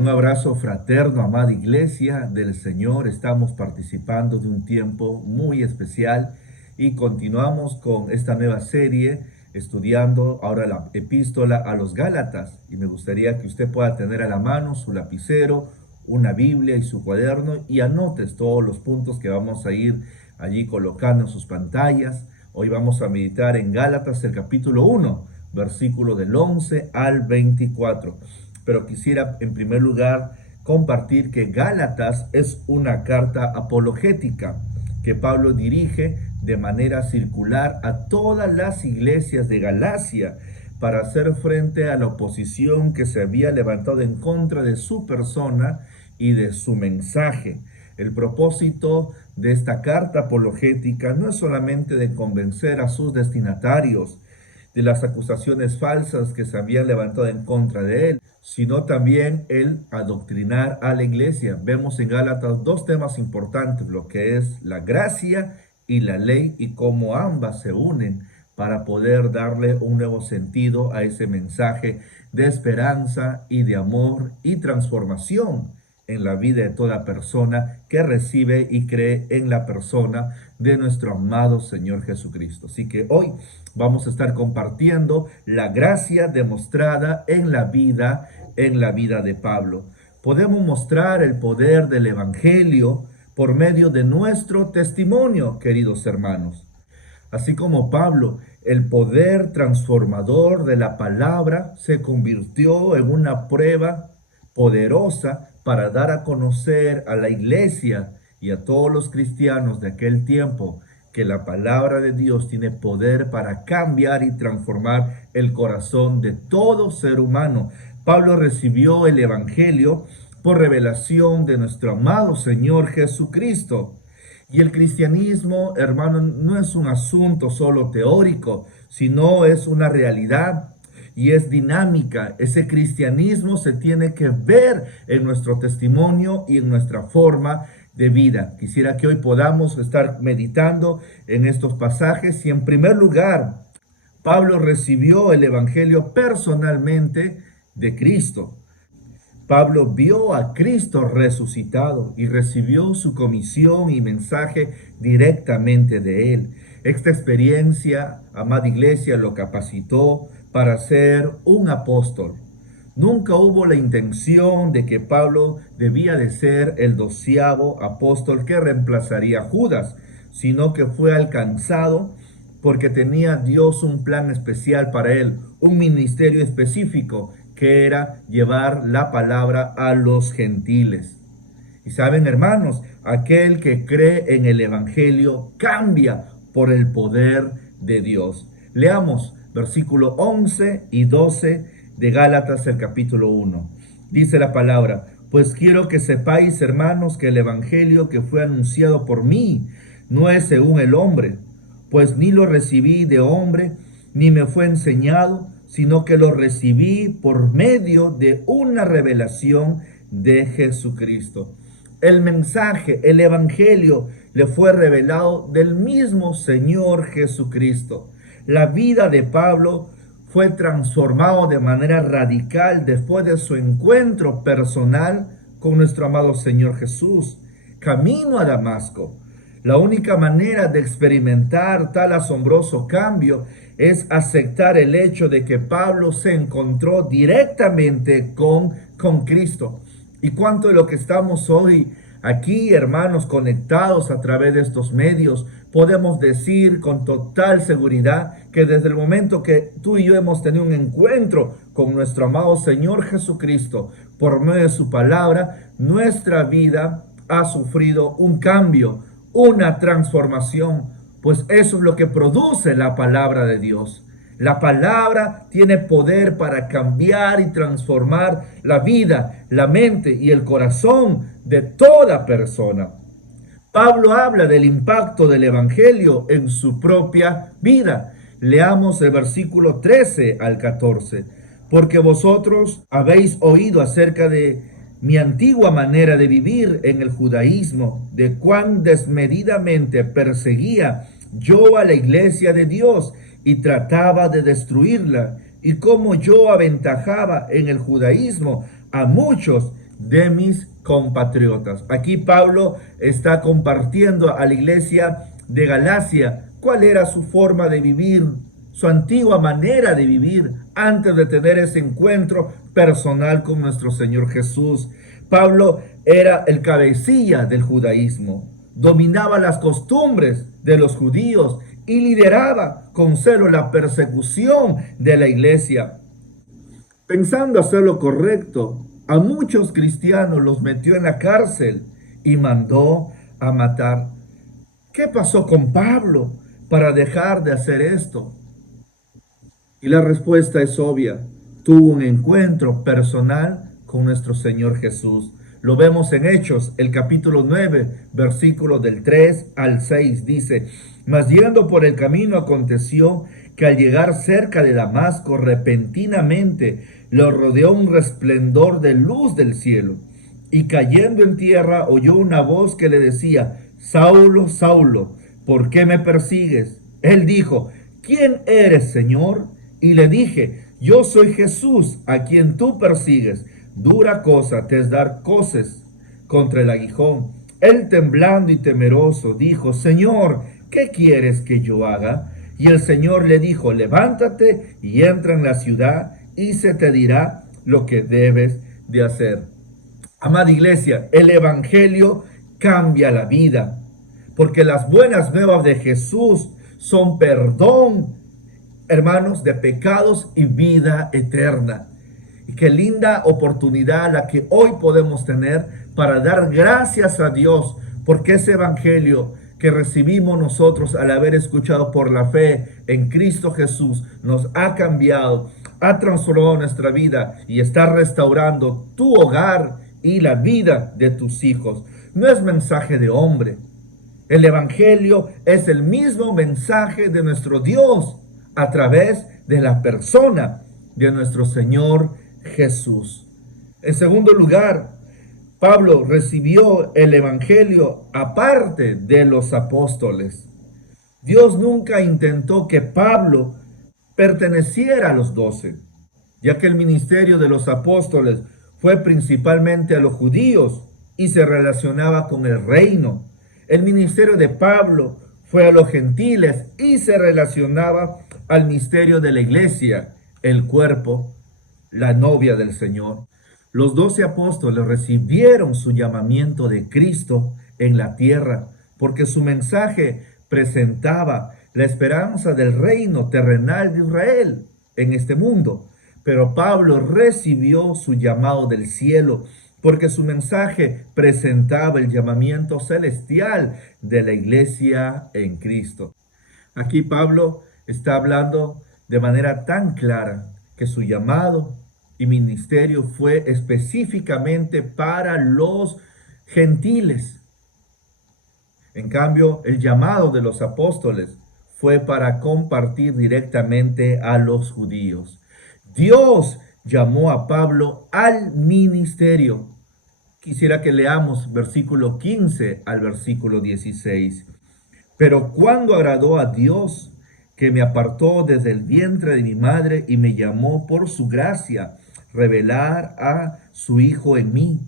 Un abrazo fraterno, amada iglesia del Señor. Estamos participando de un tiempo muy especial y continuamos con esta nueva serie estudiando ahora la epístola a los Gálatas. Y me gustaría que usted pueda tener a la mano su lapicero, una Biblia y su cuaderno y anotes todos los puntos que vamos a ir allí colocando en sus pantallas. Hoy vamos a meditar en Gálatas el capítulo 1, versículo del 11 al 24. Pero quisiera en primer lugar compartir que Gálatas es una carta apologética que Pablo dirige de manera circular a todas las iglesias de Galacia para hacer frente a la oposición que se había levantado en contra de su persona y de su mensaje. El propósito de esta carta apologética no es solamente de convencer a sus destinatarios de las acusaciones falsas que se habían levantado en contra de él, sino también el adoctrinar a la iglesia. Vemos en Gálatas dos temas importantes, lo que es la gracia y la ley, y cómo ambas se unen para poder darle un nuevo sentido a ese mensaje de esperanza y de amor y transformación en la vida de toda persona que recibe y cree en la persona de nuestro amado Señor Jesucristo. Así que hoy vamos a estar compartiendo la gracia demostrada en la vida de Pablo. Podemos mostrar el poder del Evangelio por medio de nuestro testimonio, queridos hermanos. Así como Pablo, el poder transformador de la palabra se convirtió en una prueba poderosa para dar a conocer a la iglesia y a todos los cristianos de aquel tiempo que la palabra de Dios tiene poder para cambiar y transformar el corazón de todo ser humano. Pablo recibió el Evangelio por revelación de nuestro amado Señor Jesucristo. Y el cristianismo, hermano, no es un asunto solo teórico, sino es una realidad y es dinámica. Ese cristianismo se tiene que ver en nuestro testimonio y en nuestra forma de vida. Quisiera que hoy podamos estar meditando en estos pasajes. Y en primer lugar, Pablo recibió el Evangelio personalmente de Cristo. Pablo vio a Cristo resucitado y recibió su comisión y mensaje directamente de él. Esta experiencia, amada iglesia, lo capacitó para ser un apóstol. Nunca hubo la intención de que Pablo debía de ser el 12º apóstol que reemplazaría a Judas, sino que fue alcanzado porque tenía Dios un plan especial para él, un ministerio específico que era llevar la palabra a los gentiles. Y saben, hermanos, aquel que cree en el Evangelio cambia por el poder de Dios. Leamos versículo 11 y 12 de Gálatas, el capítulo 1. Dice la palabra: pues quiero que sepáis, hermanos, que el Evangelio que fue anunciado por mí no es según el hombre, pues ni lo recibí de hombre, ni me fue enseñado, sino que lo recibí por medio de una revelación de Jesucristo. El mensaje, el Evangelio, le fue revelado del mismo Señor Jesucristo. La vida de Pablo fue transformada de manera radical después de su encuentro personal con nuestro amado Señor Jesús. Camino a Damasco, la única manera de experimentar tal asombroso cambio es aceptar el hecho de que Pablo se encontró directamente con Cristo. ¿Y cuánto de lo que estamos hoy aquí, hermanos, conectados a través de estos medios, podemos decir con total seguridad que desde el momento que tú y yo hemos tenido un encuentro con nuestro amado Señor Jesucristo por medio de su palabra, nuestra vida ha sufrido un cambio, una transformación? Pues eso es lo que produce la palabra de Dios. La palabra tiene poder para cambiar y transformar la vida, la mente y el corazón de toda persona. Pablo habla del impacto del Evangelio en su propia vida. Leamos el versículo 13 al 14. Porque vosotros habéis oído acerca de mi antigua manera de vivir en el judaísmo, de cuán desmedidamente perseguía yo a la iglesia de Dios y trataba de destruirla, y cómo yo aventajaba en el judaísmo a muchos de mis compatriotas. Aquí Pablo está compartiendo a la iglesia de Galacia cuál era su forma de vivir, su antigua manera de vivir antes de tener ese encuentro personal con nuestro Señor Jesús. Pablo era el cabecilla del judaísmo, dominaba las costumbres de los judíos y lideraba con celo la persecución de la iglesia. Pensando hacer lo correcto, a muchos cristianos los metió en la cárcel y mandó a matar. ¿Qué pasó con Pablo para dejar de hacer esto? Y la respuesta es obvia. Tuvo un encuentro personal con nuestro Señor Jesús. Lo vemos en Hechos, el capítulo 9, versículos del 3 al 6. Dice: mas yendo por el camino aconteció que al llegar cerca de Damasco, repentinamente lo rodeó un resplandor de luz del cielo. Y cayendo en tierra, oyó una voz que le decía: Saulo, Saulo, ¿por qué me persigues? Él dijo: ¿quién eres, Señor? Y le dije: yo soy Jesús, a quien tú persigues. Dura cosa te es dar coces contra el aguijón. Él, temblando y temeroso, dijo: Señor, ¿qué quieres que yo haga? Y el Señor le dijo: levántate y entra en la ciudad, y se te dirá lo que debes de hacer. Amada iglesia, el evangelio cambia la vida, porque las buenas nuevas de Jesús son perdón, hermanos, de pecados y vida eterna. Y qué linda oportunidad la que hoy podemos tener para dar gracias a Dios, porque ese evangelio que recibimos nosotros al haber escuchado por la fe en Cristo Jesús nos ha cambiado, ha transformado nuestra vida y está restaurando tu hogar y la vida de tus hijos. No es mensaje de hombre. El evangelio es el mismo mensaje de nuestro Dios a través de la persona de nuestro Señor Jesús. En segundo lugar, Pablo recibió el evangelio aparte de los apóstoles. Dios nunca intentó que Pablo perteneciera a los 12, ya que el ministerio de los apóstoles fue principalmente a los judíos y se relacionaba con el reino. El ministerio de Pablo fue a los gentiles y se relacionaba al misterio de la iglesia, el cuerpo, la novia del Señor. Los 12 apóstoles recibieron su llamamiento de Cristo en la tierra, porque su mensaje presentaba la esperanza del reino terrenal de Israel en este mundo. Pero Pablo recibió su llamado del cielo, porque su mensaje presentaba el llamamiento celestial de la iglesia en Cristo. Aquí Pablo está hablando de manera tan clara que su llamado y ministerio fue específicamente para los gentiles. En cambio, el llamado de los apóstoles fue para compartir directamente a los judíos. Dios llamó a Pablo al ministerio. Quisiera que leamos versículo 15 al versículo 16. Pero cuando agradó a Dios, que me apartó desde el vientre de mi madre y me llamó por su gracia, revelar a su Hijo en mí,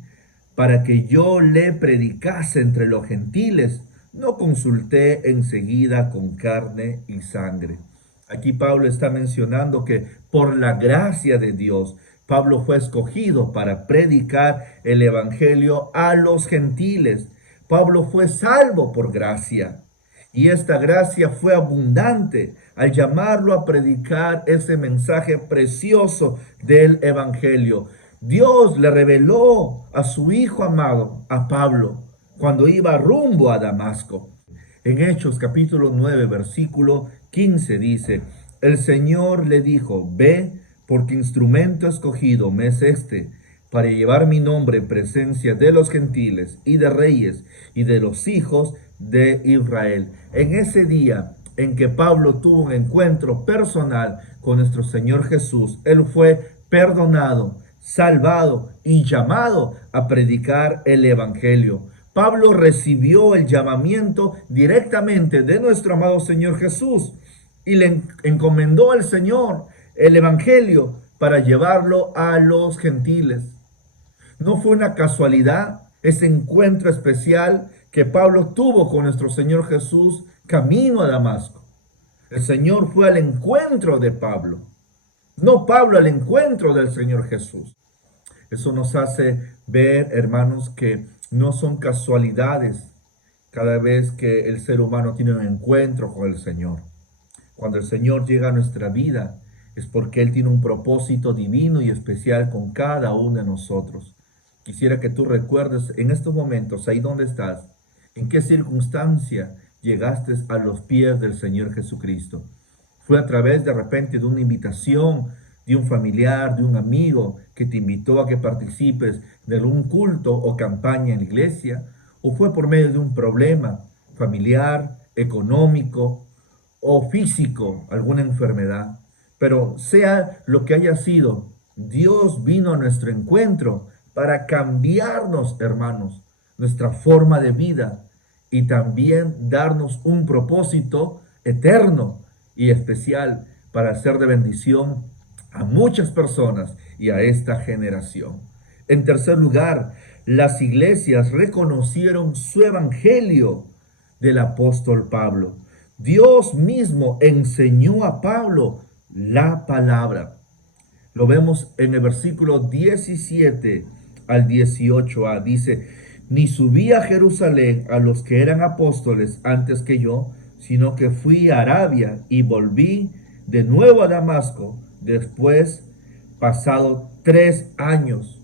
para que yo le predicase entre los gentiles, no consulté enseguida con carne y sangre. Aquí Pablo está mencionando que por la gracia de Dios, Pablo fue escogido para predicar el evangelio a los gentiles. Pablo fue salvo por gracia. Y esta gracia fue abundante al llamarlo a predicar ese mensaje precioso del evangelio. Dios le reveló a su Hijo amado, a Pablo, cuando iba rumbo a Damasco. En Hechos capítulo 9, versículo 15 dice: el Señor le dijo: ve, porque instrumento escogido me es este, para llevar mi nombre en presencia de los gentiles y de reyes y de los hijos de Israel. En ese día en que Pablo tuvo un encuentro personal con nuestro Señor Jesús, él fue perdonado, salvado y llamado a predicar el evangelio. Pablo recibió el llamamiento directamente de nuestro amado Señor Jesús y le encomendó al Señor el evangelio para llevarlo a los gentiles. No fue una casualidad ese encuentro especial que Pablo tuvo con nuestro Señor Jesús camino a Damasco. El Señor fue al encuentro de Pablo, no Pablo al encuentro del Señor Jesús. Eso nos hace ver, hermanos, que no son casualidades cada vez que el ser humano tiene un encuentro con el Señor. Cuando el Señor llega a nuestra vida, es porque Él tiene un propósito divino y especial con cada uno de nosotros. Quisiera que tú recuerdes en estos momentos, ahí donde estás, en qué circunstancia llegaste a los pies del Señor Jesucristo. Fue a través de repente de una invitación de un familiar, de un amigo que te invitó a que participes de algún culto o campaña en la iglesia, o fue por medio de un problema familiar, económico o físico, alguna enfermedad. Pero sea lo que haya sido, Dios vino a nuestro encuentro para cambiarnos, hermanos, nuestra forma de vida y también darnos un propósito eterno y especial para ser de bendición a muchas personas y a esta generación. En tercer lugar, las iglesias reconocieron su evangelio del apóstol Pablo. Dios mismo enseñó a Pablo la palabra. Lo vemos en el versículo 17 al 18a. Dice, ni subí a Jerusalén a los que eran apóstoles antes que yo, sino que fui a Arabia y volví de nuevo a Damasco, después pasado 3 años.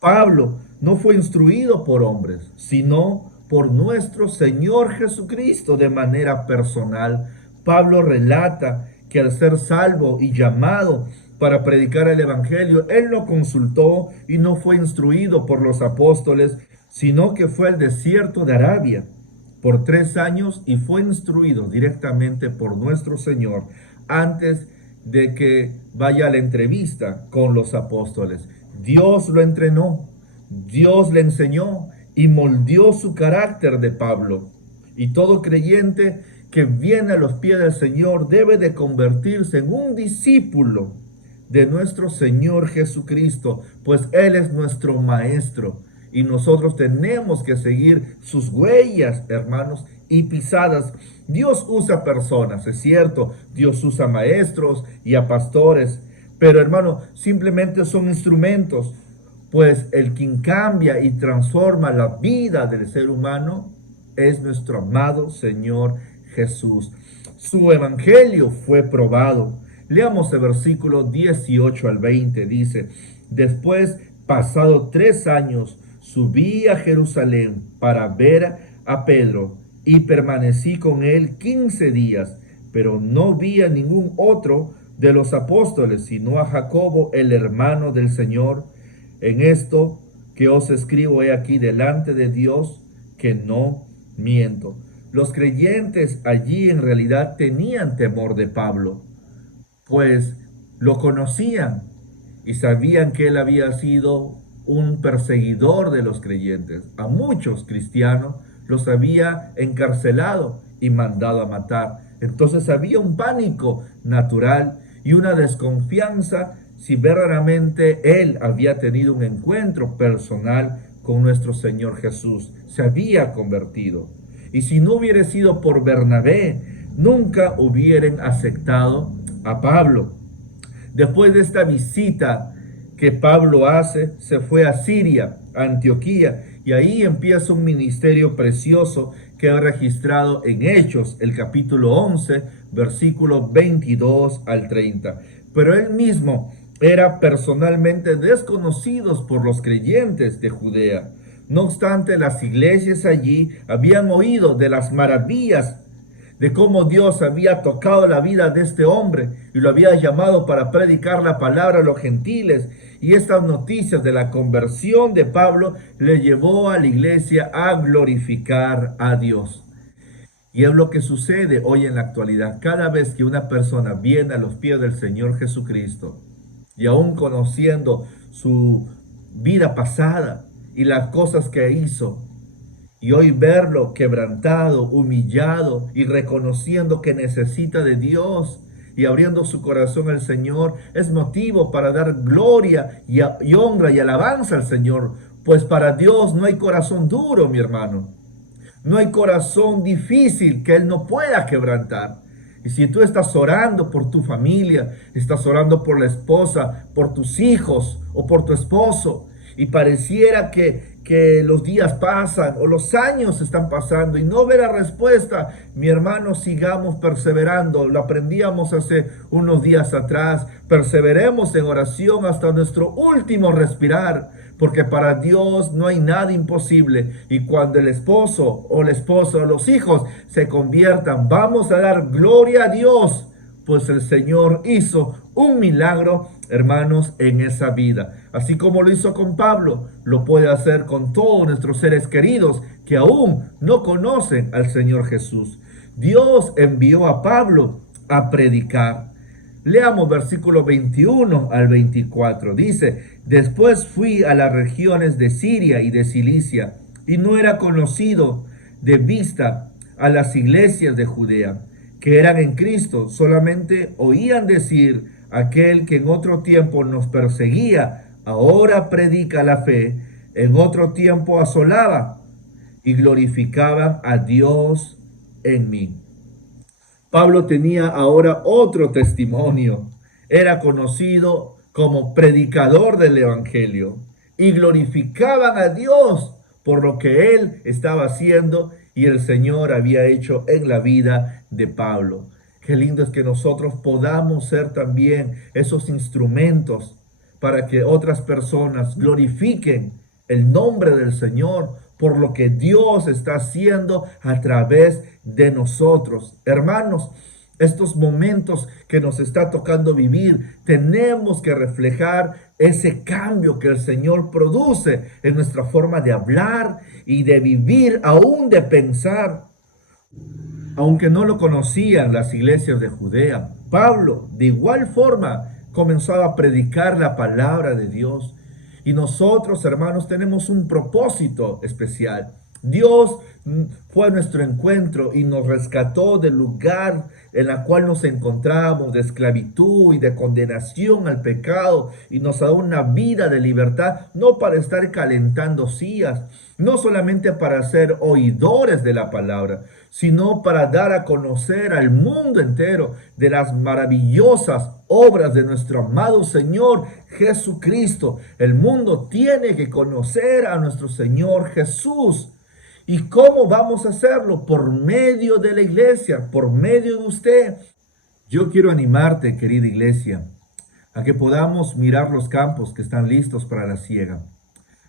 Pablo no fue instruido por hombres, sino por nuestro Señor Jesucristo de manera personal. Pablo relata que al ser salvo y llamado para predicar el evangelio, él no consultó y no fue instruido por los apóstoles, sino que fue al desierto de Arabia por 3 años y fue instruido directamente por nuestro Señor antes de que vaya a la entrevista con los apóstoles. Dios lo entrenó, Dios le enseñó y moldeó su carácter de Pablo. Y todo creyente que viene a los pies del Señor debe de convertirse en un discípulo de nuestro Señor Jesucristo, pues Él es nuestro Maestro y nosotros tenemos que seguir sus huellas, hermanos, y pisadas. Dios usa personas, es cierto, Dios usa maestros y a pastores, pero hermano, simplemente son instrumentos, pues el quien cambia y transforma la vida del ser humano es nuestro amado Señor Jesús. Su evangelio fue probado. Leamos el versículo 18 al 20, dice, después, pasado 3 años, subí a Jerusalén para ver a Pedro y permanecí con él 15 días, pero no vi a ningún otro de los apóstoles, sino a Jacobo, el hermano del Señor. En esto que os escribo he aquí delante de Dios, que no miento. Los creyentes allí en realidad tenían temor de Pablo, pues lo conocían y sabían que él había sido un perseguidor de los creyentes. A muchos cristianos los había encarcelado y mandado a matar. Entonces había un pánico natural y una desconfianza si verdaderamente él había tenido un encuentro personal con nuestro Señor Jesús. Se había convertido. Y si no hubiera sido por Bernabé, nunca hubieran aceptado a Pablo. Después de esta visita que Pablo hace, se fue a Siria, a Antioquía, y ahí empieza un ministerio precioso que ha registrado en Hechos, el capítulo 11, versículos 22 al 30. Pero él mismo era personalmente desconocido por los creyentes de Judea. No obstante, las iglesias allí habían oído de las maravillas de cómo Dios había tocado la vida de este hombre y lo había llamado para predicar la palabra a los gentiles. Y estas noticias de la conversión de Pablo le llevó a la iglesia a glorificar a Dios. Y es lo que sucede hoy en la actualidad. Cada vez que una persona viene a los pies del Señor Jesucristo, y aún conociendo su vida pasada y las cosas que hizo, y hoy verlo quebrantado, humillado y reconociendo que necesita de Dios, y abriendo su corazón al Señor, es motivo para dar gloria y honra y alabanza al Señor. Pues para Dios no hay corazón duro, mi hermano. No hay corazón difícil que Él no pueda quebrantar. Y si tú estás orando por tu familia, estás orando por la esposa, por tus hijos o por tu esposo, y pareciera que los días pasan o los años están pasando y no ve la respuesta, mi hermano, sigamos perseverando. Lo aprendíamos hace unos días atrás. Perseveremos en oración hasta nuestro último respirar, porque para Dios no hay nada imposible. Y cuando el esposo o la esposa o los hijos se conviertan, vamos a dar gloria a Dios, pues el Señor hizo un milagro, hermanos, en esa vida. Así como lo hizo con Pablo, lo puede hacer con todos nuestros seres queridos que aún no conocen al Señor Jesús. Dios envió a Pablo a predicar. Leamos versículo 21 al 24. Dice: después fui a las regiones de Siria y de Cilicia, y no era conocido de vista a las iglesias de Judea, que eran en Cristo. Solamente oían decir: aquel que en otro tiempo nos perseguía, ahora predica la fe. En otro tiempo asolaba, y glorificaba a Dios en mí. Pablo tenía ahora otro testimonio. Era conocido como predicador del evangelio y glorificaban a Dios por lo que él estaba haciendo y el Señor había hecho en la vida de Pablo. Qué lindo es que nosotros podamos ser también esos instrumentos para que otras personas glorifiquen el nombre del Señor por lo que Dios está haciendo a través de nosotros. Hermanos, estos momentos que nos está tocando vivir, tenemos que reflejar ese cambio que el Señor produce en nuestra forma de hablar y de vivir, aún de pensar. Aunque no lo conocían las iglesias de Judea, Pablo de igual forma comenzaba a predicar la palabra de Dios. Y nosotros, hermanos, tenemos un propósito especial. Dios fue a nuestro encuentro y nos rescató del lugar en el cual nos encontrábamos, de esclavitud y de condenación al pecado, y nos ha dado una vida de libertad, no para estar calentando sillas, no solamente para ser oidores de la palabra, sino para dar a conocer al mundo entero de las maravillosas obras de nuestro amado Señor Jesucristo. El mundo tiene que conocer a nuestro Señor Jesús. ¿Y cómo vamos a hacerlo? Por medio de la iglesia, por medio de usted. Yo quiero animarte, querida iglesia, a que podamos mirar los campos que están listos para la siega,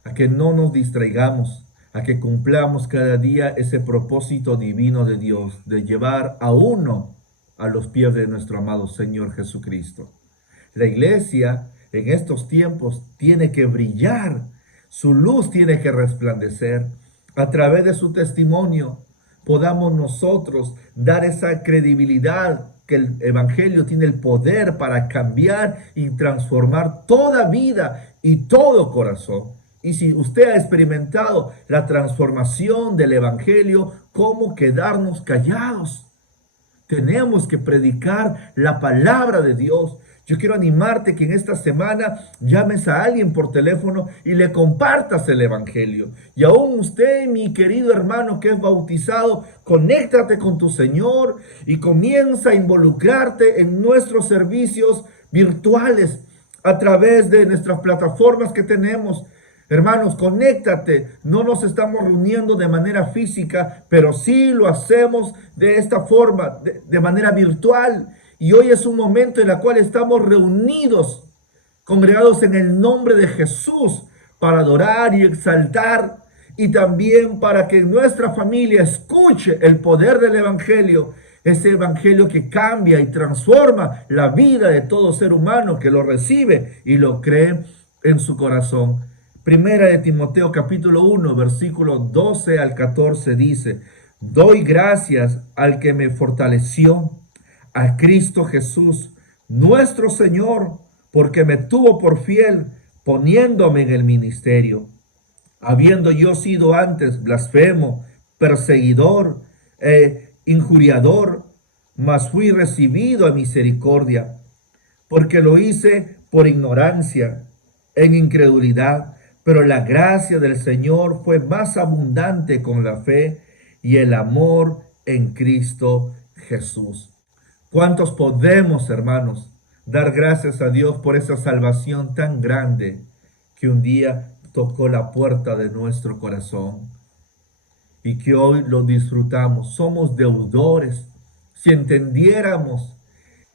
a que no nos distraigamos, a que cumplamos cada día ese propósito divino de Dios, de llevar a uno a los pies de nuestro amado Señor Jesucristo. La iglesia en estos tiempos tiene que brillar, su luz tiene que resplandecer. A través de su testimonio podamos nosotros dar esa credibilidad que el evangelio tiene el poder para cambiar y transformar toda vida y todo corazón. Y si usted ha experimentado la transformación del evangelio, ¿cómo quedarnos callados? Tenemos que predicar la palabra de Dios. Yo quiero animarte que en esta semana llames a alguien por teléfono y le compartas el evangelio. Y aún usted, mi querido hermano que es bautizado, conéctate con tu Señor y comienza a involucrarte en nuestros servicios virtuales a través de nuestras plataformas que tenemos. Hermanos, conéctate. No nos estamos reuniendo de manera física, pero sí lo hacemos de esta forma, de manera virtual. Y hoy es un momento en el cual estamos reunidos, congregados en el nombre de Jesús, para adorar y exaltar, y también para que nuestra familia escuche el poder del evangelio, ese evangelio que cambia y transforma la vida de todo ser humano que lo recibe y lo cree en su corazón. Primera de Timoteo capítulo 1, versículo 12 al 14 dice: doy gracias al que me fortaleció, a Cristo Jesús, nuestro Señor, porque me tuvo por fiel, poniéndome en el ministerio, habiendo yo sido antes blasfemo, perseguidor, injuriador, mas fui recibido a misericordia, porque lo hice por ignorancia, en incredulidad, pero la gracia del Señor fue más abundante con la fe y el amor en Cristo Jesús. ¿Cuántos podemos, hermanos, dar gracias a Dios por esa salvación tan grande que un día tocó la puerta de nuestro corazón y que hoy lo disfrutamos? Somos deudores. Si entendiéramos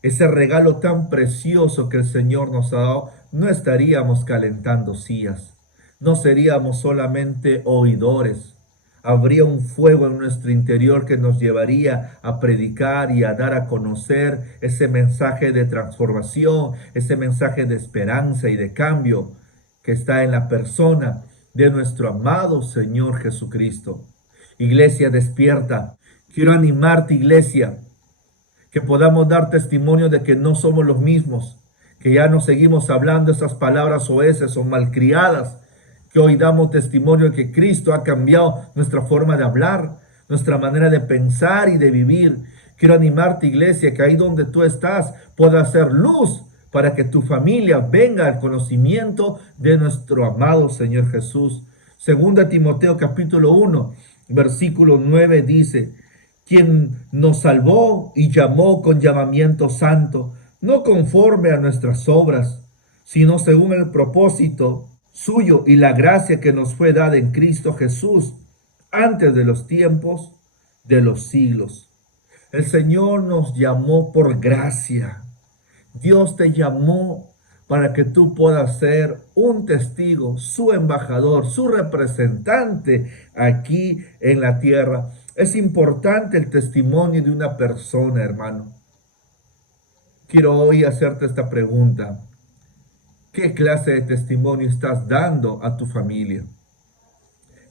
ese regalo tan precioso que el Señor nos ha dado, no estaríamos calentando sillas, no seríamos solamente oidores. Habría un fuego en nuestro interior que nos llevaría a predicar y a dar a conocer ese mensaje de transformación, ese mensaje de esperanza y de cambio que está en la persona de nuestro amado Señor Jesucristo. Iglesia, despierta. Quiero animarte, iglesia, que podamos dar testimonio de que no somos los mismos, que ya no seguimos hablando esas palabras soeces o malcriadas, que hoy damos testimonio de que Cristo ha cambiado nuestra forma de hablar, nuestra manera de pensar y de vivir. Quiero animarte, iglesia, que ahí donde tú estás pueda hacer luz para que tu familia venga al conocimiento de nuestro amado Señor Jesús. Segunda Timoteo capítulo 1, versículo 9 dice: quien nos salvó y llamó con llamamiento santo, no conforme a nuestras obras, sino según el propósito suyo y la gracia que nos fue dada en Cristo Jesús antes de los tiempos de los siglos. El Señor nos llamó por gracia. Dios te llamó para que tú puedas ser un testigo, su embajador, su representante aquí en la tierra. Es importante el testimonio de una persona, hermano. Quiero hoy hacerte esta pregunta. ¿Qué clase de testimonio estás dando a tu familia?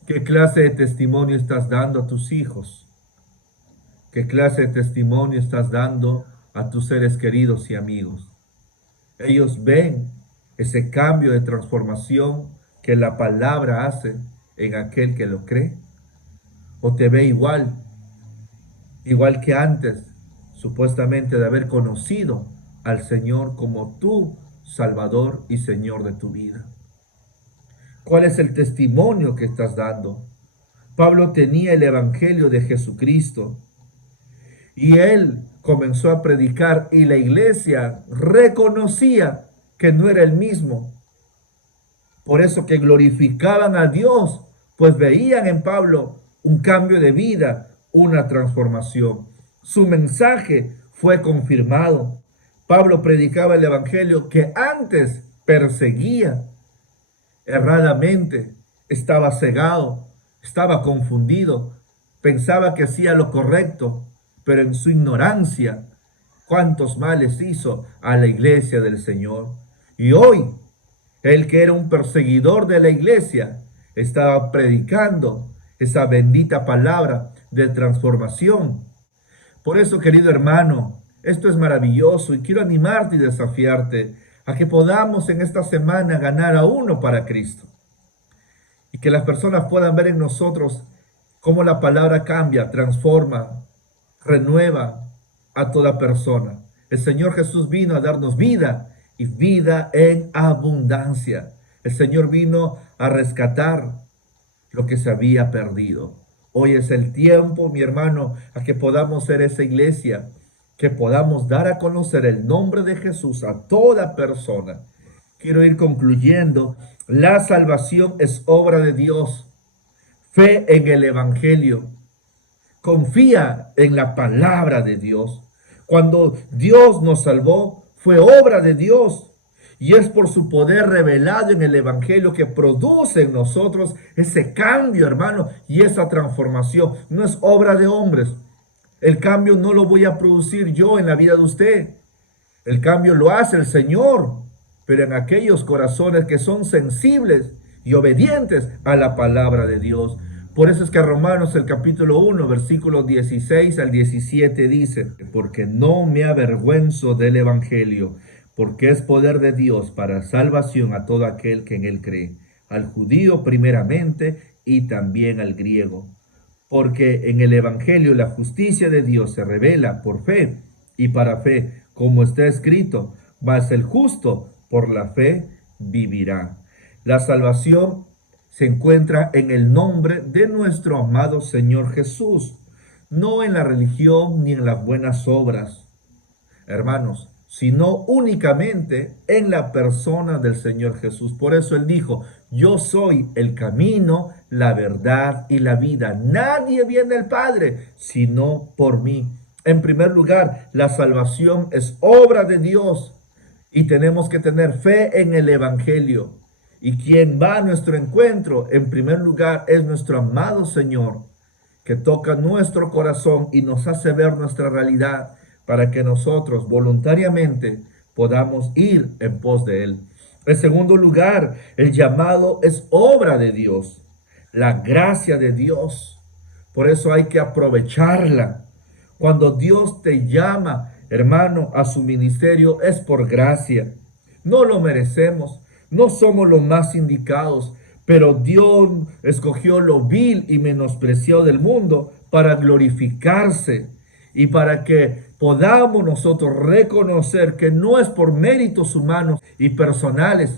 ¿Qué clase de testimonio estás dando a tus hijos? ¿Qué clase de testimonio estás dando a tus seres queridos y amigos? Ellos ven ese cambio de transformación que la palabra hace en aquel que lo cree. ¿O te ve igual que antes, supuestamente de haber conocido al Señor como tu Salvador y Señor de tu vida? ¿Cuál es el testimonio que estás dando? Pablo tenía el Evangelio de Jesucristo y él comenzó a predicar y la iglesia reconocía que no era el mismo. Por eso que glorificaban a Dios, pues veían en Pablo un cambio de vida, una transformación. Su mensaje fue confirmado. Pablo predicaba el evangelio que antes perseguía erradamente, estaba cegado, estaba confundido, pensaba que hacía lo correcto, pero en su ignorancia, cuántos males hizo a la iglesia del Señor. Y hoy, el que era un perseguidor de la iglesia, estaba predicando esa bendita palabra de transformación. Por eso, querido hermano, esto es maravilloso y quiero animarte y desafiarte a que podamos en esta semana ganar a uno para Cristo. Y que las personas puedan ver en nosotros cómo la palabra cambia, transforma, renueva a toda persona. El Señor Jesús vino a darnos vida y vida en abundancia. El Señor vino a rescatar lo que se había perdido. Hoy es el tiempo, mi hermano, a que podamos ser esa iglesia, que podamos dar a conocer el nombre de Jesús a toda persona. Quiero ir concluyendo. La salvación es obra de Dios. Fe en el Evangelio. Confía en la palabra de Dios. Cuando Dios nos salvó, fue obra de Dios. Y es por su poder revelado en el Evangelio que produce en nosotros ese cambio, hermano, y esa transformación. No es obra de hombres. El cambio no lo voy a producir yo en la vida de usted. El cambio lo hace el Señor, pero en aquellos corazones que son sensibles y obedientes a la palabra de Dios. Por eso es que Romanos el capítulo 1, versículos 16 al 17 dice: porque no me avergüenzo del Evangelio, porque es poder de Dios para salvación a todo aquel que en él cree, al judío primeramente y también al griego. porque en el Evangelio la justicia de Dios se revela por fe y para fe, como está escrito, mas el justo por la fe vivirá. La salvación se encuentra en el nombre de nuestro amado Señor Jesús, no en la religión ni en las buenas obras, hermanos, sino únicamente en la persona del Señor Jesús. Por eso Él dijo: yo soy el camino, la verdad y la vida. Nadie viene al Padre sino por mí. En primer lugar, la salvación es obra de Dios y tenemos que tener fe en el Evangelio. Y quien va a nuestro encuentro, en primer lugar, es nuestro amado Señor, que toca nuestro corazón y nos hace ver nuestra realidad para que nosotros voluntariamente podamos ir en pos de Él. En segundo lugar, el llamado es obra de Dios, la gracia de Dios. Por eso hay que aprovecharla. Cuando Dios te llama, hermano, a su ministerio, es por gracia. No lo merecemos, no somos los más indicados, pero Dios escogió lo vil y menospreciado del mundo para glorificarse y para que podamos nosotros reconocer que no es por méritos humanos y personales,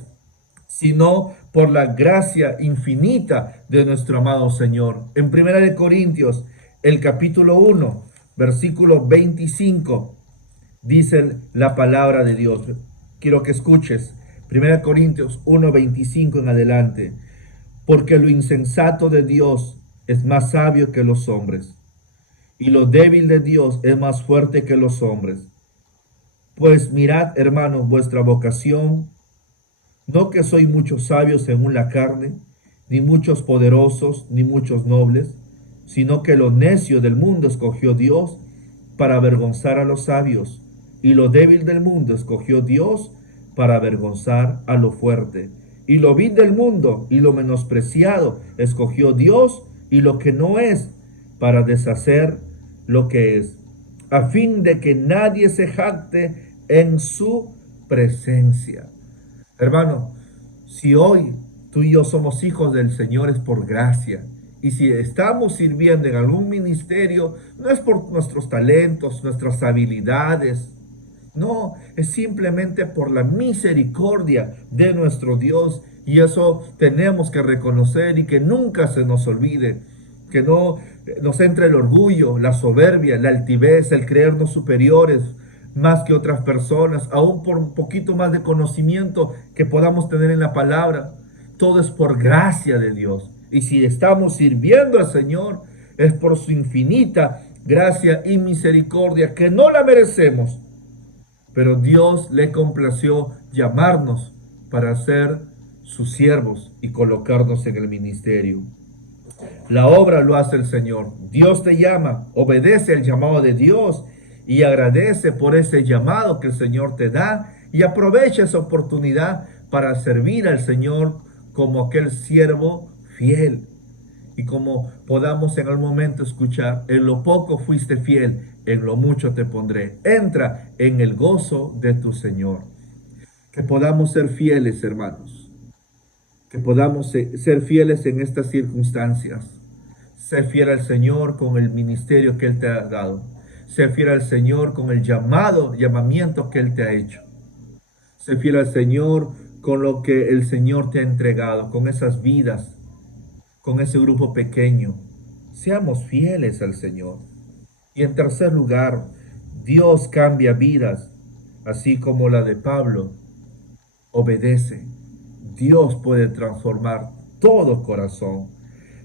sino por la gracia infinita de nuestro amado Señor. En 1 Corintios, el capítulo 1, versículo 25, dice la palabra de Dios. Quiero que escuches. 1 Corintios 1, 25 en adelante. Porque lo insensato de Dios es más sabio que los hombres, y lo débil de Dios es más fuerte que los hombres. Pues mirad, hermanos, vuestra vocación, no que sois muchos sabios según la carne, ni muchos poderosos, ni muchos nobles, sino que lo necio del mundo escogió Dios para avergonzar a los sabios, y lo débil del mundo escogió Dios para avergonzar a lo fuerte. Y lo vil del mundo y lo menospreciado escogió Dios, y lo que no es, para deshacer lo que es, a fin de que nadie se jacte en su presencia. Hermano, si hoy tú y yo somos hijos del Señor, es por gracia. Y si estamos sirviendo en algún ministerio, no es por nuestros talentos, nuestras habilidades. No, es simplemente por la misericordia de nuestro Dios. Y eso tenemos que reconocer y que nunca se nos olvide. Que no nos entre el orgullo, la soberbia, la altivez, el creernos superiores más que otras personas, aún por un poquito más de conocimiento que podamos tener en la palabra. Todo es por gracia de Dios. Y si estamos sirviendo al Señor, es por su infinita gracia y misericordia, que no la merecemos. Pero Dios le complació llamarnos para ser sus siervos y colocarnos en el ministerio. La obra lo hace el Señor. Dios te llama, obedece el llamado de Dios y agradece por ese llamado que el Señor te da y aprovecha esa oportunidad para servir al Señor como aquel siervo fiel. Y como podamos en algún momento escuchar: en lo poco fuiste fiel, en lo mucho te pondré. Entra en el gozo de tu Señor. Que podamos ser fieles, hermanos. Que podamos ser fieles en estas circunstancias. Sé fiel al Señor con el ministerio que Él te ha dado. Sé fiel al Señor con el llamamiento que Él te ha hecho. Sé fiel al Señor con lo que el Señor te ha entregado, con esas vidas, con ese grupo pequeño. Seamos fieles al Señor. Y en tercer lugar, Dios cambia vidas, así como la de Pablo. Obedece. Dios puede transformar todo corazón.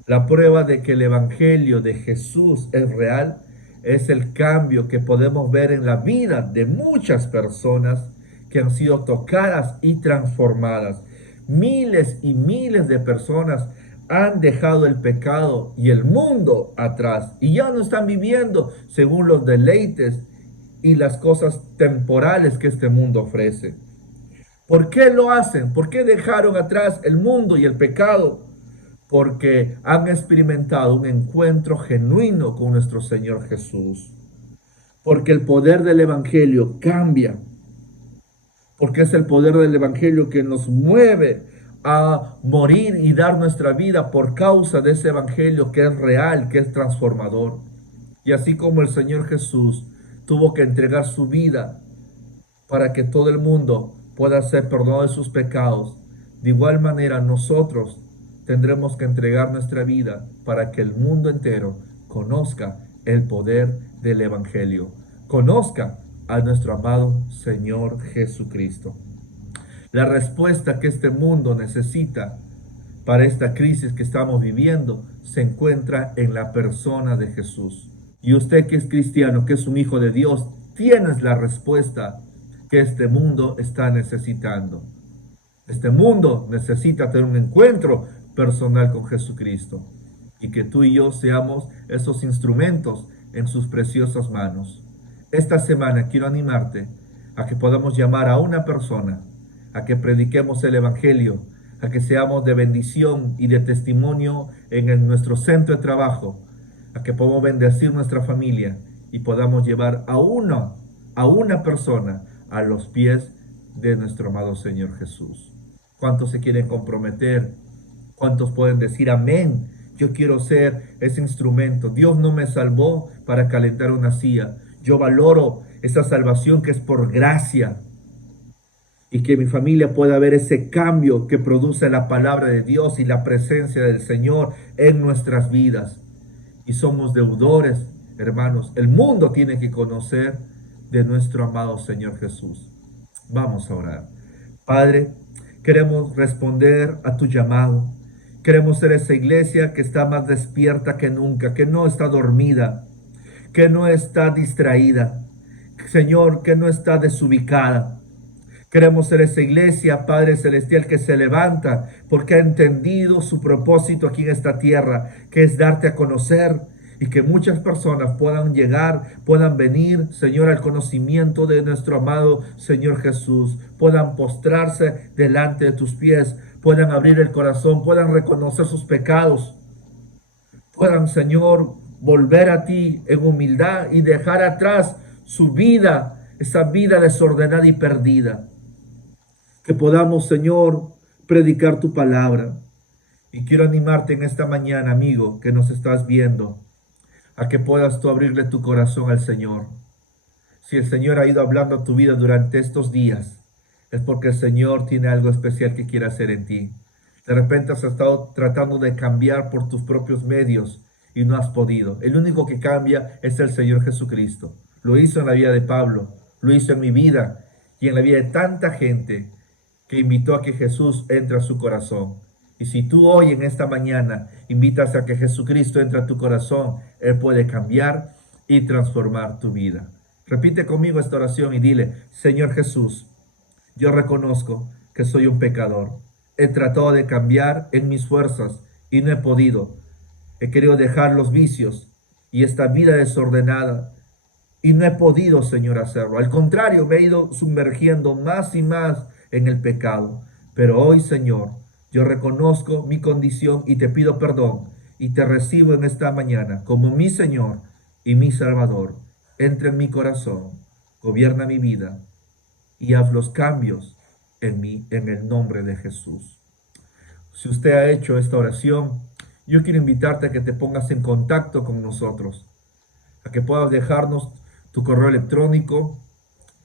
La prueba de que el Evangelio de Jesús es real es el cambio que podemos ver en la vida de muchas personas que han sido tocadas y transformadas. Miles y miles de personas han dejado el pecado y el mundo atrás y ya no están viviendo según los deleites y las cosas temporales que este mundo ofrece. ¿Por qué lo hacen? ¿Por qué dejaron atrás el mundo y el pecado? Porque han experimentado un encuentro genuino con nuestro Señor Jesús. Porque el poder del Evangelio cambia. Porque es el poder del Evangelio que nos mueve a morir y dar nuestra vida por causa de ese evangelio que es real, que es transformador. Y así como el Señor Jesús tuvo que entregar su vida para que todo el mundo pueda ser perdonado de sus pecados, de igual manera nosotros tendremos que entregar nuestra vida para que el mundo entero conozca el poder del evangelio, conozca a nuestro amado Señor Jesucristo. La respuesta que este mundo necesita para esta crisis que estamos viviendo se encuentra en la persona de Jesús. Y usted que es cristiano, que es un hijo de Dios, tienes la respuesta que este mundo está necesitando. Este mundo necesita tener un encuentro personal con Jesucristo y que tú y yo seamos esos instrumentos en sus preciosas manos. Esta semana quiero animarte a que podamos llamar a una persona, a que prediquemos el evangelio, a que seamos de bendición y de testimonio en nuestro centro de trabajo, a que podamos bendecir nuestra familia y podamos llevar a una persona a los pies de nuestro amado Señor Jesús. ¿Cuántos se quieren comprometer? ¿Cuántos pueden decir amén? Yo quiero ser ese instrumento. Dios no me salvó para calentar una silla. Yo valoro esa salvación que es por gracia. Y que mi familia pueda ver ese cambio que produce la palabra de Dios y la presencia del Señor en nuestras vidas. Y somos deudores, hermanos. El mundo tiene que conocer de nuestro amado Señor Jesús. Vamos a orar. Padre, queremos responder a tu llamado. Queremos ser esa iglesia que está más despierta que nunca, que no está dormida, que no está distraída. Señor, que no está desubicada. Queremos ser esa iglesia, Padre Celestial, que se levanta porque ha entendido su propósito aquí en esta tierra, que es darte a conocer y que muchas personas puedan llegar, puedan venir, Señor, al conocimiento de nuestro amado Señor Jesús, puedan postrarse delante de tus pies, puedan abrir el corazón, puedan reconocer sus pecados, puedan, Señor, volver a ti en humildad y dejar atrás su vida, esa vida desordenada y perdida. Que podamos, Señor, predicar tu palabra. Y quiero animarte en esta mañana, amigo, que nos estás viendo, a que puedas tú abrirle tu corazón al Señor. Si el Señor ha ido hablando a tu vida durante estos días, es porque el Señor tiene algo especial que quiere hacer en ti. De repente has estado tratando de cambiar por tus propios medios y no has podido. El único que cambia es el Señor Jesucristo. Lo hizo en la vida de Pablo, lo hizo en mi vida y en la vida de tanta gente que invitó a que Jesús entre a su corazón. Y si tú hoy en esta mañana invitas a que Jesucristo entre a tu corazón, Él puede cambiar y transformar tu vida. Repite conmigo esta oración y dile: Señor Jesús, yo reconozco que soy un pecador. He tratado de cambiar en mis fuerzas y no he podido. He querido dejar los vicios y esta vida desordenada y no he podido, Señor, hacerlo. Al contrario, me he ido sumergiendo más y más en el pecado. Pero hoy, Señor, yo reconozco mi condición y te pido perdón y te recibo en esta mañana como mi Señor y mi Salvador. Entra en mi corazón, gobierna mi vida y haz los cambios en mí, en el nombre de Jesús. Si usted ha hecho esta oración, yo quiero invitarte a que te pongas en contacto con nosotros, a que puedas dejarnos tu correo electrónico,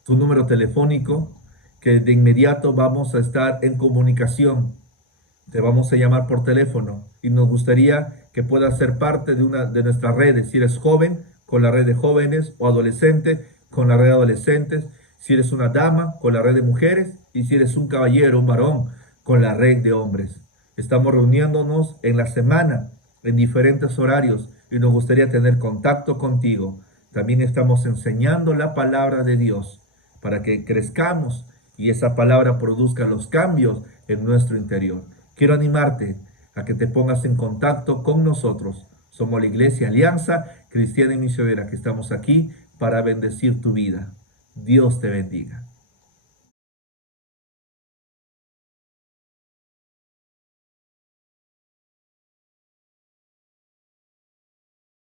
tu número telefónico, que de inmediato vamos a estar en comunicación. Te vamos a llamar por teléfono y nos gustaría que puedas ser parte de una de nuestras redes. Si eres joven, con la red de jóvenes, o adolescente, con la red de adolescentes. Si eres una dama, con la red de mujeres, y si eres un caballero, un varón, con la red de hombres. Estamos reuniéndonos en la semana, en diferentes horarios, y nos gustaría tener contacto contigo. También estamos enseñando la palabra de Dios para que crezcamos y esa palabra produzca los cambios en nuestro interior. Quiero animarte a que te pongas en contacto con nosotros. Somos la Iglesia Alianza Cristiana y Misionera, que estamos aquí para bendecir tu vida. Dios te bendiga.